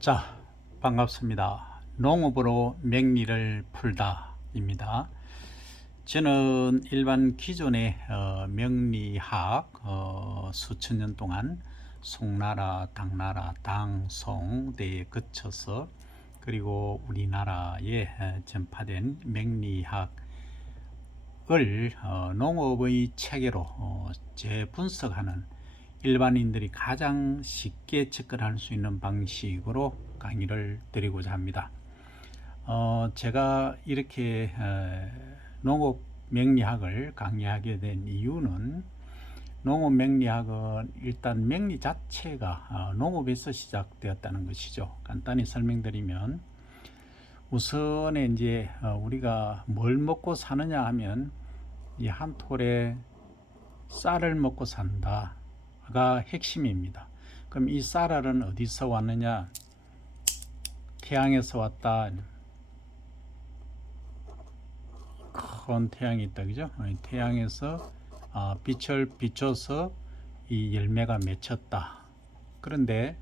자, 반갑습니다. 농업으로 맹리를 풀다입니다. 저는 일반 기존의 명리학 수천 년 동안 송나라, 당나라, 당, 송대에 거쳐서 그리고 우리나라에 전파된 맹리학을 농업의 체계로 재분석하는 일반인들이 가장 쉽게 접근할 수 있는 방식으로 강의를 드리고자 합니다. 제가 이렇게 농업 맹리학을 강의하게 된 이유는 농업 맹리학은 일단 맹리 자체가 농업에서 시작되었다는 것이죠. 간단히 설명드리면 우선에 이제 우리가 뭘 먹고 사느냐 하면 이 한 톨에 쌀을 먹고 산다 가 핵심입니다. 그럼 이 쌀알은 어디서 왔느냐? 태양에서 왔다. 큰 태양이 있다, 그죠? 태양에서 빛을 비춰서 이 열매가 맺혔다. 그런데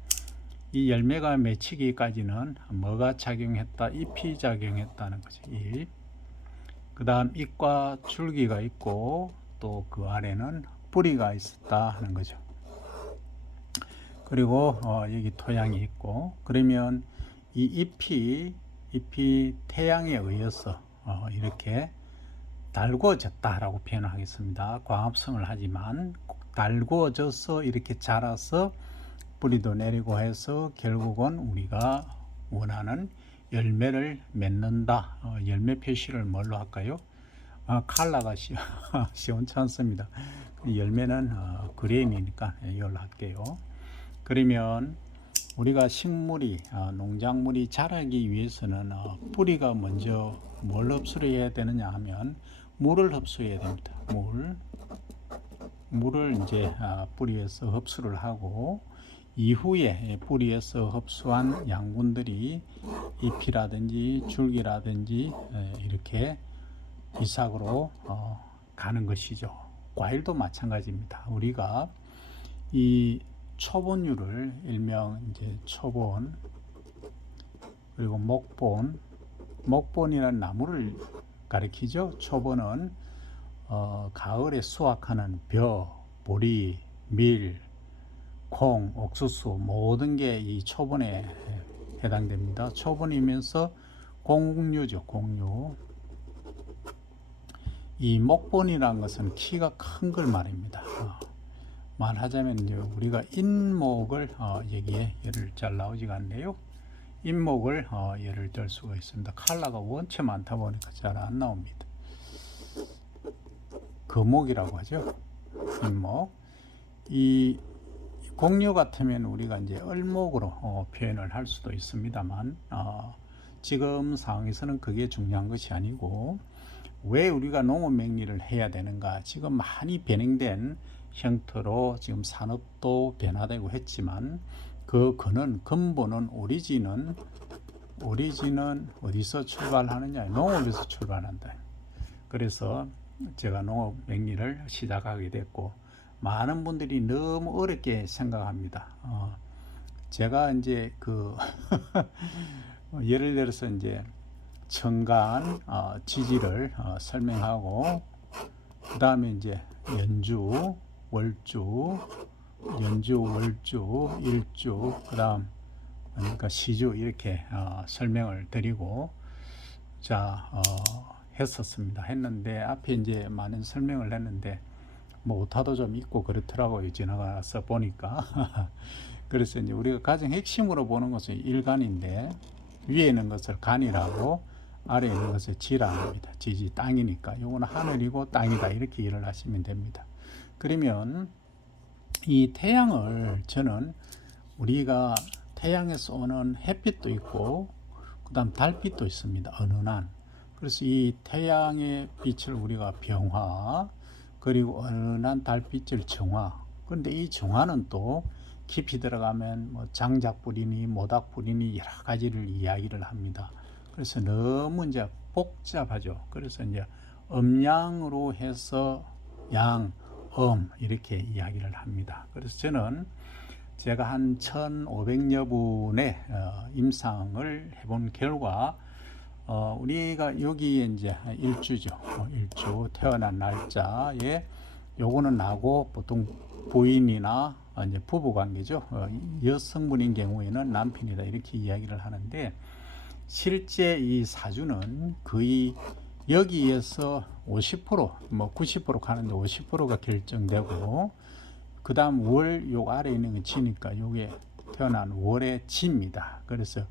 이 열매가 맺히기까지는 뭐가 작용했다? 잎이 작용했다는 거죠. 잎. 그 다음 잎과 줄기가 있고 또 그 아래는 뿌리가 있었다 하는 거죠. 그리고 여기 토양이 있고, 그러면 이 잎이 태양에 의해서 이렇게 달구어졌다라고 표현하겠습니다. 광합성을 하지만 달구어져서 이렇게 자라서 뿌리도 내리고 해서 결국은 우리가 원하는 열매를 맺는다. 열매 표시를 뭘로 할까요? 칼라가 시원치 않습니다. 열매는 그레인이니까 이걸로 할게요. 그러면 우리가 식물이 농작물이 자라기 위해서는 뿌리가 먼저 뭘 흡수를 해야 되느냐 하면 물을 흡수해야 됩니다. 물을 이제 뿌리에서 흡수를 하고 이후에 뿌리에서 흡수한 양분들이 잎이라든지 줄기라든지 이렇게 이삭으로 가는 것이죠. 과일도 마찬가지입니다. 우리가 이 초본류를 일명 이제 초본 그리고 목본이라는 나무를 가리키죠. 초본은 가을에 수확하는 벼, 보리, 밀, 콩, 옥수수 모든 게 이 초본에 해당됩니다. 초본이면서 공류죠. 공류. 이 목본이라는 것은 키가 큰 걸 말입니다. 말하자면 이제 우리가 인목을 여기에 예를 잘 나오지가 않네요. 인목을 예를 들 수가 있습니다. 칼라가 원체 많다 보니까 잘 안 나옵니다. 거목이라고 하죠. 인목. 이 공유 같으면 우리가 이제 을목으로 표현을 할 수도 있습니다만 지금 상황에서는 그게 중요한 것이 아니고 왜 우리가 농업 맹리를 해야 되는가? 지금 많이 변형된 형태로 지금 산업도 변화되고 했지만 그 근본은 오리진은 어디서 출발하느냐? 농업에서 출발한다. 그래서 제가 농업 맹리를 시작하게 됐고 많은 분들이 너무 어렵게 생각합니다. 제가 이제 예를 들어서 이제 청간 지지를 설명하고 그 다음에 이제 연주, 월주, 일주, 그 다음 그러니까 시주 이렇게 설명을 드리고 했는데 앞에 이제 많은 설명을 했는데 뭐 오타도 좀 있고 그렇더라고요. 지나가서 보니까. 그래서 이제 우리가 가장 핵심으로 보는 것은 일간인데 위에 있는 것을 간이라고 아래에 있는 것을 지라고 합니다. 지지 땅이니까 이거는 하늘이고 땅이다 이렇게 이해를 하시면 됩니다. 그러면 이 태양을 저는 우리가 태양에서 오는 햇빛도 있고 그 다음 달빛도 있습니다. 은은한. 그래서 이 태양의 빛을 우리가 병화 그리고 은은한 달빛을 정화. 그런데 이 정화는 또 깊이 들어가면 뭐 장작불이니 모닥불이니 여러 가지를 이야기를 합니다. 그래서 너무 이제 복잡하죠. 그래서 이제 음양으로 해서 양, 이렇게 이야기를 합니다. 그래서 저는 제가 한 1,500여 분의 임상을 해본 결과 우리가 여기에 이제 일주죠. 일주 태어난 날짜에 요거는 나고 보통 부인이나 이제 부부 관계죠. 여성분인 경우에는 남편이다 이렇게 이야기를 하는데 실제 이 사주는 거의 여기에서 50% 뭐 90% 가는데 50%가 결정되고 그 다음 월 요 아래 있는 거 지니까 요게 태어난 월의 지입니다. 그래서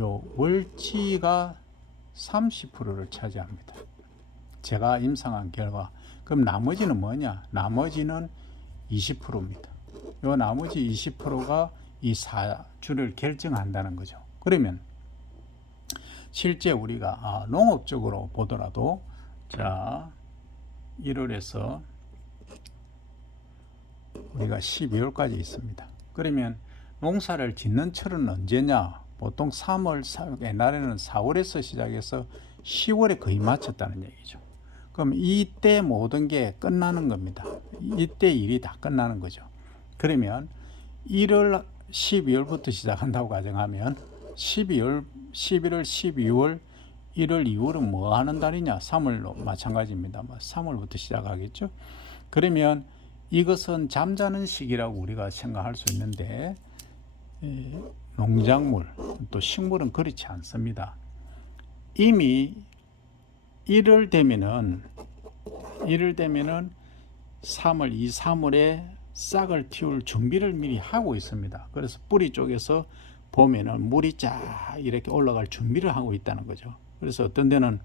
요 월지가 30%를 차지합니다. 제가 임상한 결과. 그럼 나머지는 뭐냐? 나머지는 20%입니다. 요 나머지 20%가 이 사주를 결정한다는 거죠. 그러면 실제 우리가 농업적으로 보더라도 자 1월에서 우리가 12월까지 있습니다. 그러면 농사를 짓는 철은 언제냐? 보통 3월, 옛날에는 4월에서 시작해서 10월에 거의 마쳤다는 얘기죠. 그럼 이때 모든 게 끝나는 겁니다. 이때 일이 다 끝나는 거죠. 그러면 1월, 12월부터 시작한다고 가정하면 11월, 12월, 1월, 2월은 뭐 하는 달이냐? 3월로 마찬가지입니다. 3월부터 시작하겠죠. 그러면 이것은 잠자는 시기라고 우리가 생각할 수 있는데 농작물 또 식물은 그렇지 않습니다. 이미 1월 되면은 3월, 3월에 싹을 틔울 준비를 미리 하고 있습니다. 그래서 뿌리 쪽에서 보면은 물이 쫙 이렇게 올라갈 준비를 하고 있다는 거죠. 그래서 어떤 데는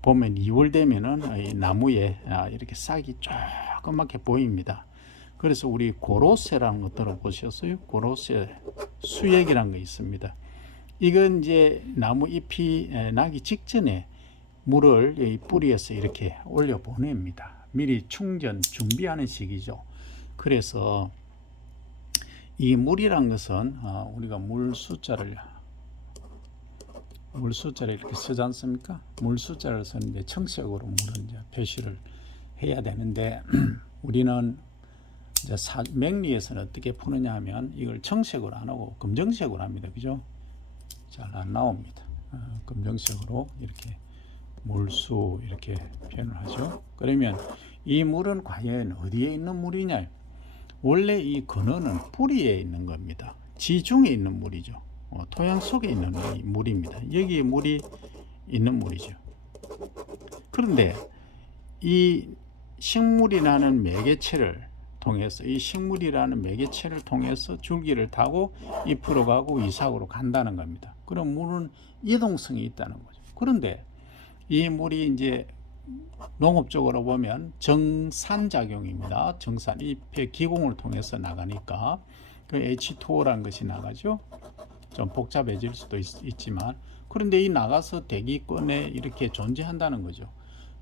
보면 2월 되면은 이 나무에 이렇게 싹이 조그맣게 보입니다. 그래서 우리 고로쇠라는 거 들어보셨어요? 고로쇠 수액이라는 거 있습니다. 이건 이제 나무 잎이 나기 직전에 물을 이 뿌리에서 이렇게 올려 보냅니다. 미리 충전 준비하는 시기죠. 그래서 이 물이란 것은 우리가 물 숫자를 이렇게 쓰지 않습니까? 물 숫자를 쓰는데 청색으로 물은 이제 표시를 해야 되는데 우리는 이제 맥리에서는 어떻게 푸느냐 하면 이걸 청색으로 안 하고 검정색으로 합니다. 그죠? 잘 안 나옵니다. 검정색으로 이렇게 물수 이렇게 표현을 하죠. 그러면 이 물은 과연 어디에 있는 물이냐? 원래 이 근원은 뿌리에 있는 겁니다. 지중에 있는 물이죠. 토양 속에 있는 물입니다. 여기에 물이 있는 물이죠. 그런데 이 식물이라는 매개체를 통해서 줄기를 타고 잎으로 가고 이삭으로 간다는 겁니다. 그럼 물은 이동성이 있다는 거죠. 그런데 이 물이 이제 농업적으로 보면 정산작용입니다. 정산, 잎의 기공을 통해서 나가니까 그 H2O라는 것이 나가죠. 좀 복잡해질 수도 있지만 그런데 이 나가서 대기권에 이렇게 존재한다는 거죠.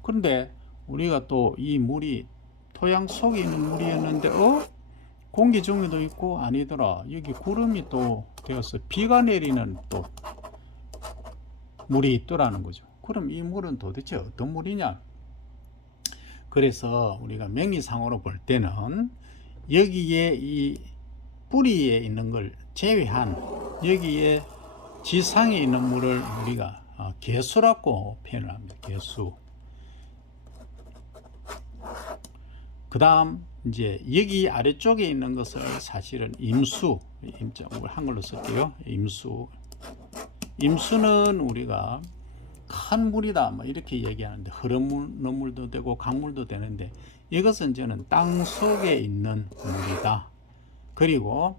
그런데 우리가 또 이 물이 토양 속에 있는 물이었는데 공기 중에도 있고 아니더라. 여기 구름이 또 되어서 비가 내리는 또 물이 있더라는 거죠. 그럼 이 물은 도대체 어떤 물이냐? 그래서 우리가 명리상으로 볼 때는 여기에 이 뿌리에 있는 걸 제외한 여기에 지상에 있는 물을 우리가 개수라고 표현을 합니다. 개수. 그 다음 이제 여기 아래쪽에 있는 것을 사실은 임수, 한글로 쓸게요. 임수는 우리가 큰 물이다 뭐 이렇게 얘기하는데 흐르는 물도 되고 강물도 되는데 이것은 저는 땅 속에 있는 물이다. 그리고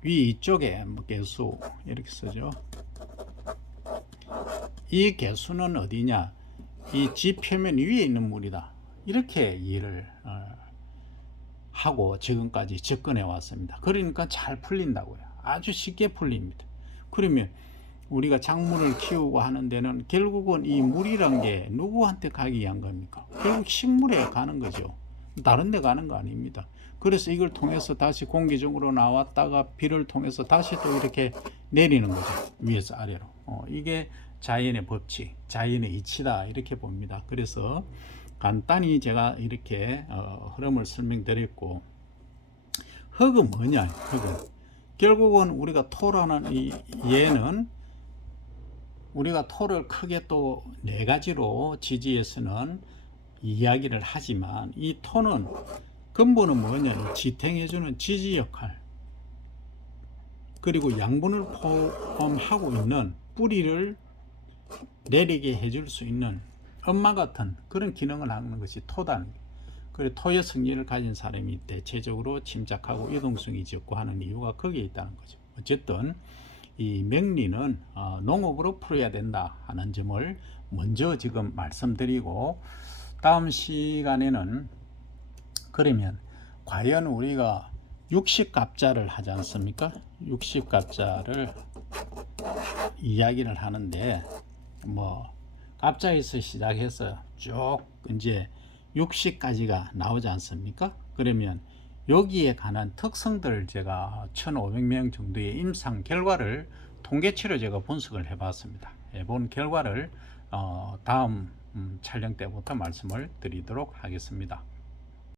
위쪽에 개수 이렇게 쓰죠. 이 개수는 어디냐? 이 지표면 위에 있는 물이다. 이렇게 이해를 하고 지금까지 접근해 왔습니다. 그러니까 잘 풀린다고요. 아주 쉽게 풀립니다. 그러면 우리가 작물을 키우고 하는 데는 결국은 이 물이란 게 누구한테 가기 위한 겁니까? 결국 식물에 가는 거죠. 다른 데 가는 거 아닙니다. 그래서 이걸 통해서 다시 공기 중으로 나왔다가 비를 통해서 다시 또 이렇게 내리는 거죠. 위에서 아래로. 이게 자연의 법칙, 자연의 이치다 이렇게 봅니다. 그래서 간단히 제가 이렇게 흐름을 설명드렸고, 흙은 뭐냐? 결국은 우리가 토라는 이 얘는 우리가 토를 크게 또 네 가지로 지지에서는 이야기를 하지만 이 토는 근본은 뭐냐면 지탱해주는 지지 역할, 그리고 양분을 포함하고 있는 뿌리를 내리게 해줄 수 있는 엄마 같은 그런 기능을 하는 것이 토다는 거예요. 그리고 토의 성질을 가진 사람이 대체적으로 침착하고 이동성이 적고 하는 이유가 거기에 있다는 거죠. 어쨌든 이 명리는 농업으로 풀어야 된다 하는 점을 먼저 지금 말씀드리고, 다음 시간에는 그러면 과연 우리가 육식갑자를 하지 않습니까? 육식갑자를 이야기를 하는데, 뭐 갑자에서 시작해서 쭉 이제 60까지가 나오지 않습니까? 그러면 여기에 관한 특성들을 제가 1500명 정도의 임상 결과를 통계치로 제가 분석을 해봤습니다. 해본 결과를 다음 촬영 때부터 말씀을 드리도록 하겠습니다.